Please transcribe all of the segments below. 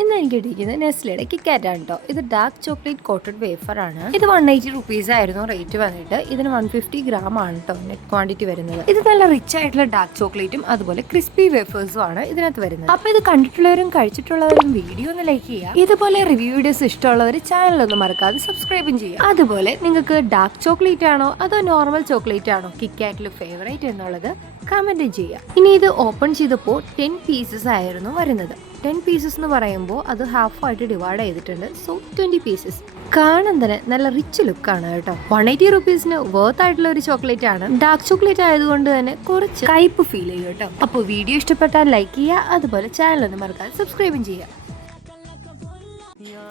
ഇന്ന് എനിക്ക് ഇട്ടിരിക്കുന്നത് നെസ്ലയുടെ കിക്കാറ്റ് ആണ് കേട്ടോ ഇത് ഡാർക്ക് ചോക്ലേറ്റ് കോട്ടഡ് വേഫർ ആണ്. ഇത് വൺ എയ്റ്റി റുപ്പീസ് ആയിരുന്നു. റേറ്റ് വന്നിട്ട് ഇതിന് വൺ ഫിഫ്റ്റി ഗ്രാം ആണ് കേട്ടോ നെറ്റ് ക്വാണ്ടിറ്റി വരുന്നത്. ഇത് നല്ല റിച്ച് ആയിട്ടുള്ള ഡാർക്ക് ചോക്ലേറ്റും അതുപോലെ ക്രിസ്പി വേഫേഴ്സും ആണ് ഇതിനകത്ത് വരുന്നത്. അപ്പൊ ഇത് കണ്ടിട്ടുള്ളവരും കഴിച്ചിട്ടുള്ളവരും വീഡിയോ ഒന്ന് ലൈക്ക് ചെയ്യുക. ഇതുപോലെ റിവ്യൂ വീഡിയോസ് ഇഷ്ടമുള്ളവർ ചാനലൊന്നും മറക്കാതെ സബ്സ്ക്രൈബും ചെയ്യുക. അതുപോലെ നിങ്ങൾക്ക് ഡാർക്ക് ചോക്ലേറ്റ് ആണോ അതോ നോർമൽ ചോക്ലേറ്റ് ആണോ കിക്കാറ്റിൽ ഫേവറേറ്റ് എന്നുള്ളത് കമന്റ് ചെയ്യുക. ഇനി ഇത് ഓപ്പൺ ചെയ്തപ്പോൾ ടെൻ പീസസ് ആയിരുന്നു വരുന്നത്. ടെൻ പീസസ് എന്ന് പറയുമ്പോൾ അത് ഹാഫ് ആയിട്ട് ഡിവൈഡ് ചെയ്തിട്ടുണ്ട്. സോ ട്വന്റി പീസസ് കാണാൻ തന്നെ നല്ല റിച്ച് ലുക്കാണ് കേട്ടോ. വൺ എയ്റ്റി റുപ്പീസിന് വർത്ത് ആയിട്ടുള്ള ഒരു ചോക്ലേറ്റ് ആണ്. ഡാർക്ക് ചോക്ലേറ്റ് ആയതുകൊണ്ട് തന്നെ കുറച്ച് കയ്പ് ഫീൽ ചെയ്യും കേട്ടോ. അപ്പോൾ വീഡിയോ ഇഷ്ടപ്പെട്ടാൽ ലൈക്ക് ചെയ്യുക അതുപോലെ ചാനൽ ഒന്ന് മറക്കാതെ സബ്സ്ക്രൈബും ചെയ്യുക.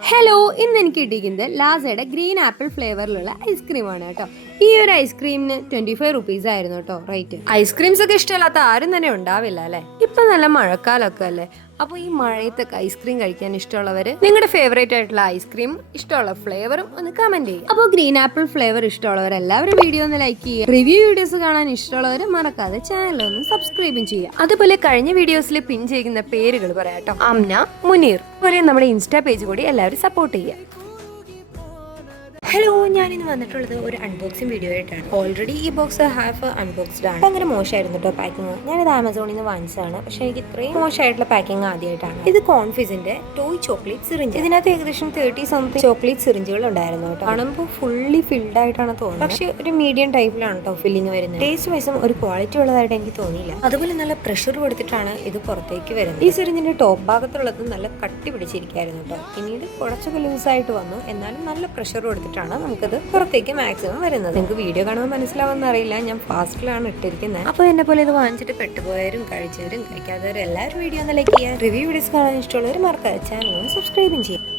ഹലോ ഇന്ന് എനിക്ക് കിട്ടിയിരിക്കുന്നത് ലാസയുടെ ഗ്രീൻ ആപ്പിൾ ഫ്ലേവറിലുള്ള ഐസ്ക്രീമാണ് കേട്ടോ. ഈ ഒരു ഐസ്ക്രീമിന് ട്വന്റി ഫൈവ് റുപ്പീസ് ആയിരുന്നു കേട്ടോ റേറ്റ് ഐസ്ക്രീംസ് ഒക്കെ ഇഷ്ടമല്ലാത്ത ആരും തന്നെ ഉണ്ടാവില്ല അല്ലേ? ഇപ്പൊ നല്ല മഴക്കാലമൊക്കെ അല്ലേ? അപ്പോൾ ഈ മഴയത്തൊക്കെ ഐസ്ക്രീം കഴിക്കാൻ ഇഷ്ടമുള്ളവർ നിങ്ങളുടെ ഫേവറേറ്റ് ആയിട്ടുള്ള ഐസ്ക്രീം ഇഷ്ടമുള്ള ഫ്ലേവറും ഒന്ന് കമന്റ് ചെയ്യും അപ്പോൾ ഗ്രീൻ ആപ്പിൾ ഫ്ലേവർ ഇഷ്ടമുള്ളവർ എല്ലാവരും വീഡിയോ ഒന്ന് ലൈക്ക് ചെയ്യുക. റിവ്യൂ വീഡിയോസ് കാണാൻ ഇഷ്ടമുള്ളവർ മറക്കാതെ ചാനൽ ഒന്ന് സബ്സ്ക്രൈബും ചെയ്യുക. അതുപോലെ കഴിഞ്ഞ വീഡിയോസിൽ പിൻ ചെയ്യുന്ന പേരുകൾ പറയാം കേട്ടോ. അംന മുനീർ. അതുപോലെ നമ്മുടെ ഇൻസ്റ്റാ പേജ് കൂടി എല്ലാവരും സപ്പോർട്ട് ചെയ്യുക. ഹലോ ഞാൻ ഞാനിന്ന് വന്നിട്ടുള്ളത് ഒരു അൺബോക്സിംഗ് വീഡിയോ ആയിട്ടാണ്. ഓൾറെഡി ഈ ബോക്സ് ഹാഫ് അൺബോക്സ്ഡ് ആണ്. ഭയങ്കര മോശമായിരുന്നു കേട്ടോ പാക്കിംഗ് ഞാനിത് ആമസോണിൽ നിന്ന് വാങ്ങിച്ചതാണ്. പക്ഷെ എനിക്ക് ഇത്രയും മോശമായിട്ടുള്ള പാക്കിംഗ് ആദ്യമായിട്ടാണ് ഇത് കോൺഫിസിന്റെ ടോയ് ചോക്ലേറ്റ് സിറിഞ്ച് ഇതിനകത്ത് ഏകദേശം തേർട്ടി സംതിങ് ചോക്ലേറ്റ് സിറിഞ്ചുകൾ ഉണ്ടായിരുന്നു കേട്ടോ കാണുമ്പോൾ ഫുള്ളി ഫിൽഡ് ആയിട്ടാണ് തോന്നുന്നത്. പക്ഷേ ഒരു മീഡിയം ടൈപ്പിലാണ് കേട്ടോ ഫില്ലിങ് വരുന്നത്. ടേസ്റ്റ് വൈസും ഒരു ക്വാളിറ്റി ഉള്ളതായിട്ട് എനിക്ക് തോന്നിയില്ല. അതുപോലെ നല്ല പ്രഷർ കൊടുത്തിട്ടാണ് ഇത് പുറത്തേക്ക് വരുന്നത്. ഈ സിറിഞ്ചിന്റെ ടോപ്പ് ഭാഗത്തുള്ളത് നല്ല കട്ടി പിടിച്ചിരിക്കായിരുന്നു കേട്ടോ പിന്നീട് കുറച്ചൊക്കെ ലൂസായിട്ട് വന്നു. എന്നാലും നല്ല പ്രഷർ കൊടുത്തിട്ടാണ് നമുക്കത് പുറത്തേക്ക് മാക്സിമം വരുന്നത്. നിങ്ങൾക്ക് വീഡിയോ കാണുമ്പോൾ മനസ്സിലാവുമെന്ന് ഞാൻ ഫാസ്റ്റിലാണ് ഇട്ടിരിക്കുന്നത് അപ്പോൾ എന്നെ പോലെ ഇത് വാങ്ങിച്ചിട്ട് പെട്ടുപോയവരും കഴിച്ചവരും കഴിക്കാത്തവരും എല്ലാവരും വീഡിയോ ഒന്ന് ലൈക്ക് ചെയ്യുക. റിവ്യൂ വീഡിയോസ് കാണാൻ ഇഷ്ടമുള്ളവർ മറക്കാതെ ഒന്ന് സബ്സ്ക്രൈബും ചെയ്യും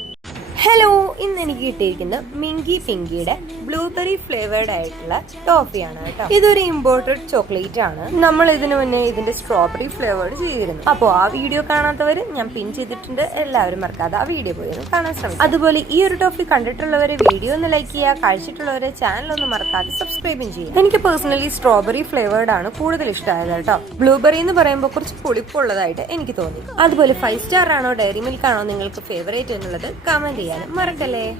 ഹലോ ഇന്ന് എനിക്ക് കിട്ടിയിരിക്കുന്നത് മിങ്കി പിങ്കിയുടെ ബ്ലൂബെറി ഫ്ലേവേർഡ് ആയിട്ടുള്ള ടോഫിയാണ് കേട്ടോ. ഇതൊരു ഇമ്പോർട്ടഡ് ചോക്ലേറ്റ് ആണ്. നമ്മൾ ഇതിനു മുന്നേ ഇതിന്റെ സ്ട്രോബെറി ഫ്ലേവേർഡ് ചെയ്തിരുന്നു. അപ്പോ ആ വീഡിയോ കാണാത്തവർ ഞാൻ പിൻ ചെയ്തിട്ടുണ്ട്. എല്ലാവരും മറക്കാതെ ആ വീഡിയോ പോയി കാണാൻ ശ്രമിക്കും. അതുപോലെ ഈ ഒരു ടോഫി കണ്ടിട്ടുള്ളവരെ വീഡിയോ ഒന്ന് ലൈക്ക് ചെയ്യുക. കഴിച്ചിട്ടുള്ളവരെ ചാനൽ ഒന്ന് മറക്കാതെ സബ്സ്ക്രൈബും ചെയ്യുക. എനിക്ക് പേഴ്സണലി സ്ട്രോബെറി ഫ്ലേവേർഡ് ആണ് കൂടുതൽ ഇഷ്ടമായത് കേട്ടോ. ബ്ലൂബെറി എന്ന് പറയുമ്പോൾ കുറച്ച് പുളിപ്പുള്ളതായിട്ട് എനിക്ക് തോന്നി. അതുപോലെ ഫൈവ് സ്റ്റാർ ആണോ ഡയറി മിൽക്ക് ആണോ നിങ്ങൾക്ക് ഫേവറേറ്റ് എന്നുള്ളത് കമന്റ് Ayan, Margale.